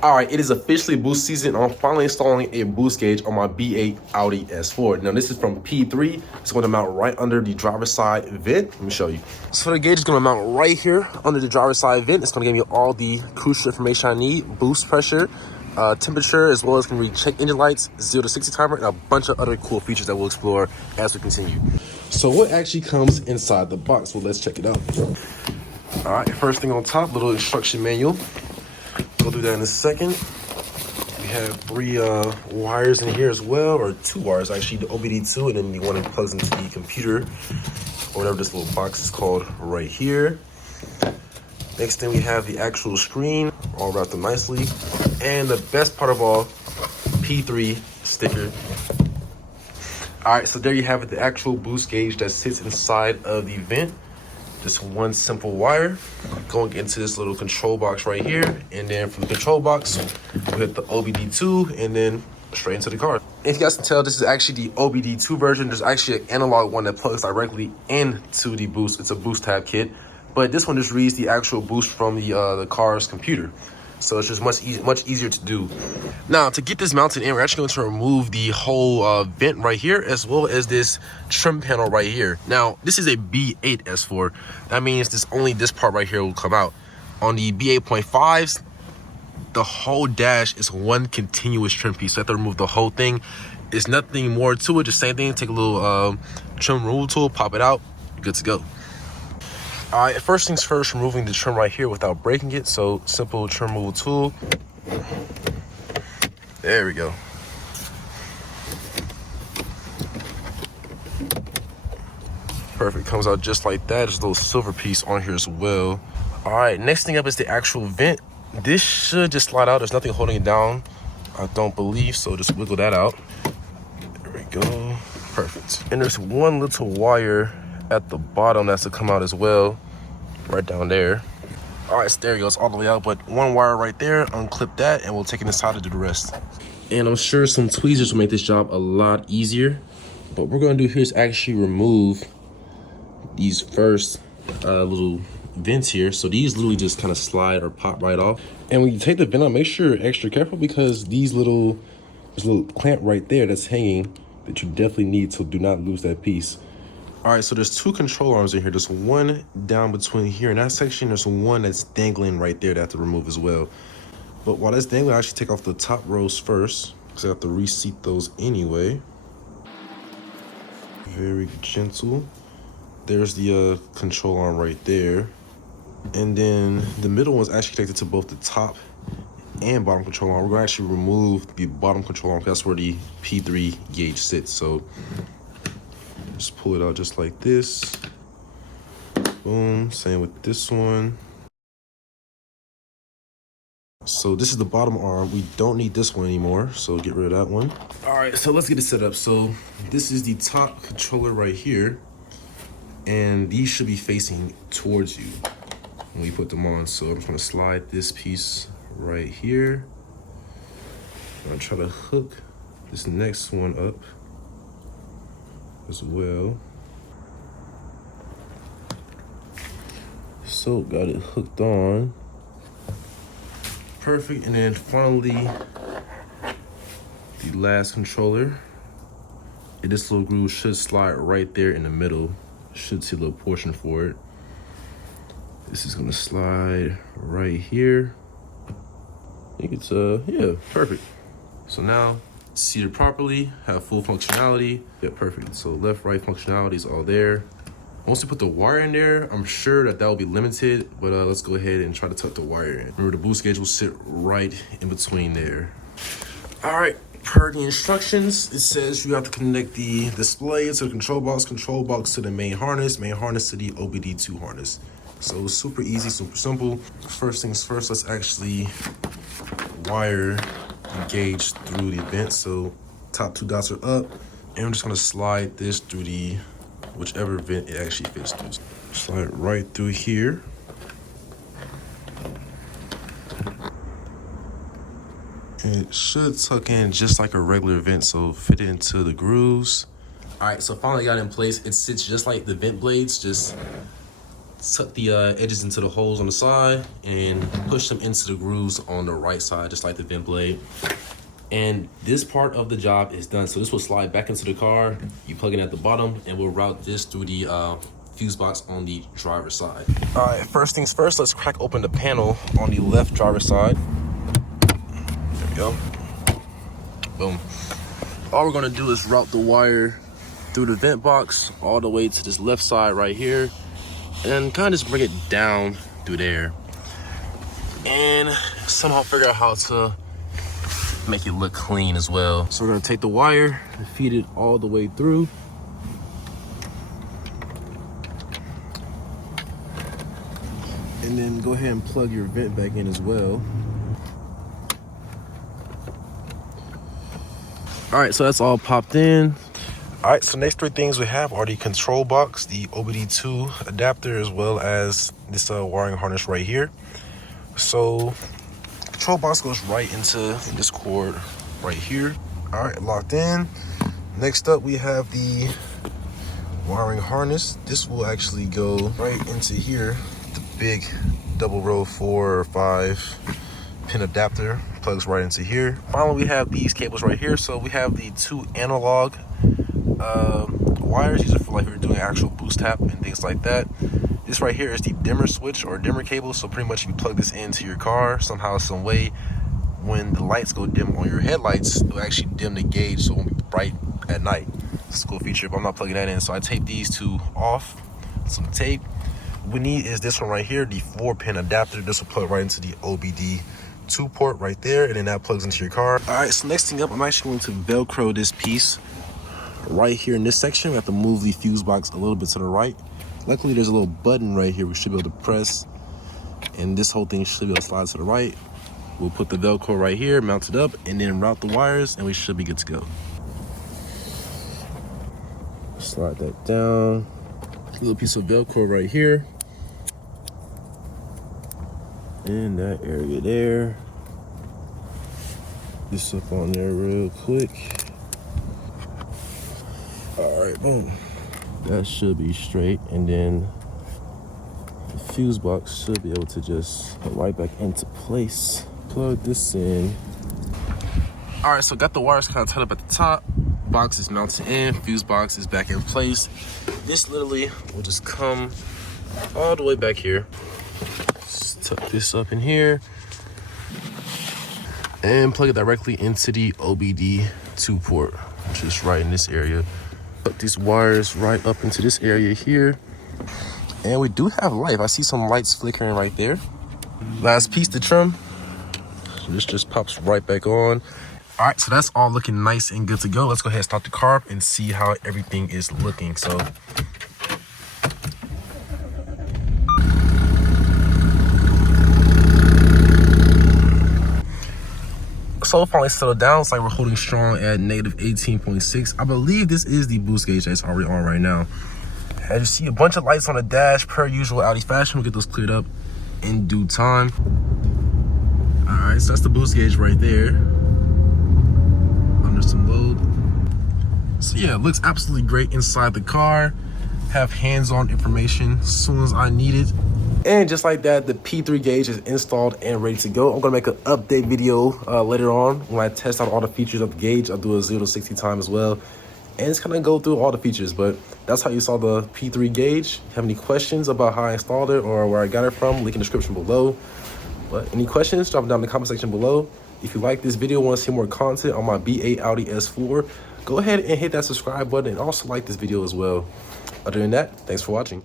All right, it is officially boost season. I'm finally installing a boost gauge on my B8 Audi S4. Now, this is from P3. It's going to mount right under the driver's side vent. Let me show you. So the gauge is going to mount right here under the driver's side vent. It's going to give me all the crucial information I need: boost pressure, temperature, as well as can read check engine lights, 0 to 60 timer, and a bunch of other cool features that we'll explore as we continue. So what actually comes inside the box? Well, let's check it out. All right, first thing on top, little instruction manual. Go through that in a second. We have 3 wires in here as well, or 2 wires actually, the OBD2, and then the one that plugs into the computer, or whatever this little box is called right here. Next thing we have the actual screen, all wrapped up nicely. And the best part of all, P3 sticker. All right, so there you have it, the actual boost gauge that sits inside of the vent. Just one simple wire going into this little control box right here, and then from the control box we hit the OBD2 and then straight into the car. If you guys can tell, this is actually the OBD2 version. There's actually an analog one that plugs directly into the boost. It's a boost tab kit, but this one just reads the actual boost from the car's computer. So it's just much easier to do. Now, to get this mounted in, we're actually going to remove the whole vent right here, as well as this trim panel right here. Now, this is a B8 S4. That means only this part right here will come out. On the B8.5s, the whole dash is one continuous trim piece. So I have to remove the whole thing. It's nothing more to it, just same thing. Take a little trim removal tool, pop it out, good to go. All right, first things first, removing the trim right here without breaking it. So simple trim removal tool. There we go. Perfect, comes out just like that. There's a little silver piece on here as well. All right, next thing up is the actual vent. This should just slide out. There's nothing holding it down, I don't believe, so just wiggle that out. There we go, perfect. And there's one little wire at the bottom that's to come out as well, right down there. All right, so there it goes all the way out, but one wire right there, unclip that, and we'll take it inside to do the rest. And I'm sure some tweezers will make this job a lot easier. But what we're gonna do here is actually remove these first little vents here. So these literally just kind of slide or pop right off. And when you take the vent out, make sure you're extra careful, because there's a little clamp right there that's hanging that you definitely need, so do not lose that piece. All right, so there's 2 control arms in here. There's one down between here and that section. There's one that's dangling right there that I have to remove as well. But while that's dangling, I actually take off the top rows first, because I have to reseat those anyway. Very gentle. There's the control arm right there. And then the middle one's actually connected to both the top and bottom control arm. We're gonna actually remove the bottom control arm, because that's where the P3 gauge sits. So just pull it out just like this. Boom, same with this one. So this is the bottom arm. We don't need this one anymore, so get rid of that one. All right, so let's get it set up. So this is the top controller right here, and these should be facing towards you when we put them on. So I'm just gonna slide this piece right here. I'm gonna try to hook this next one up as well. So got it hooked on. Perfect. And then finally, the last controller. And this little groove should slide right there in the middle. Should see a little portion for it. This is gonna slide right here. I think it's yeah, perfect. So now seated properly, have full functionality. Yeah, perfect. So left, right functionality is all there. Once we put the wire in there, I'm sure that will be limited, but let's go ahead and try to tuck the wire in. Remember, the boost gauge will sit right in between there. All right, per the instructions, it says you have to connect the display to the control box to the main harness to the OBD2 harness. So it's super easy, super simple. First things first, let's actually wire the gauge through the vent. So top 2 dots are up, and I'm just gonna slide this through the whichever vent it actually fits through. Slide right through here. And it should tuck in just like a regular vent, so fit it into the grooves. All right, so finally got it in place. It sits just like the vent blades, just tuck the edges into the holes on the side and push them into the grooves on the right side, just like the vent blade. And this part of the job is done. So this will slide back into the car. You plug it at the bottom and we'll route this through the fuse box on the driver's side. All right, first things first, let's crack open the panel on the left driver's side. There we go. Boom. All we're gonna do is route the wire through the vent box all the way to this left side right here, and kind of just bring it down through there. And somehow figure out how to make it look clean as well. So we're gonna take the wire and feed it all the way through. And then go ahead and plug your vent back in as well. All right, so that's all popped in. All right, so next three things we have are the control box, the OBD2 adapter, as well as this wiring harness right here. So control box goes right into this cord right here. All right, locked in. Next up, we have the wiring harness. This will actually go right into here. The big double row 4 or 5 pin adapter plugs right into here. Finally, we have these cables right here. So we have the 2 analog wires. These are for like if you're doing actual boost tap and things like that. This right here is the dimmer switch or dimmer cable. So pretty much if you plug this into your car somehow, some way, when the lights go dim on your headlights, it'll actually dim the gauge so it won't be bright at night. It's a cool feature, but I'm not plugging that in. So I tape these two off, some tape. What we need is this one right here, the 4-pin adapter. This will plug right into the OBD2 port right there, and then that plugs into your car. All right, so next thing up, I'm actually going to Velcro this piece right here in this section. We have to move the fuse box a little bit to the right. Luckily, there's a little button right here we should be able to press, and this whole thing should be able to slide to the right. We'll put the Velcro right here, mount it up, and then route the wires, and we should be good to go. Slide that down. A little piece of Velcro right here. In that area there. This up on there real quick. All right, boom. That should be straight, and then the fuse box should be able to just put right back into place. Plug this in. All right, so got the wires kind of tied up at the top. Box is mounted in, fuse box is back in place. This literally will just come all the way back here. Just tuck this up in here and plug it directly into the OBD2 port, which is right in this area. Put these wires right up into this area here. And we do have light. I see some lights flickering right there. Last piece to trim. So this just pops right back on. All right, so that's all looking nice and good to go. Let's go ahead and start the car up and see how everything is looking. So finally settled down. It's like we're holding strong at negative 18.6. I believe this is the boost gauge that's already on right now. As you see, a bunch of lights on the dash per usual Audi fashion. We'll get those cleared up in due time. All right, so that's the boost gauge right there. Under some load. So yeah, it looks absolutely great inside the car. Have hands-on information as soon as I need it. And just like that, the P3 gauge is installed and ready to go. I'm gonna make an update video later on when I test out all the features of the gauge. I'll do a 0 to 60 time as well. And it's gonna go through all the features, but that's how you saw the P3 gauge. If you have any questions about how I installed it or where I got it from, link in the description below. But any questions, drop them down in the comment section below. If you like this video, want to see more content on my B8 Audi S4, go ahead and hit that subscribe button and also like this video as well. Other than that, thanks for watching.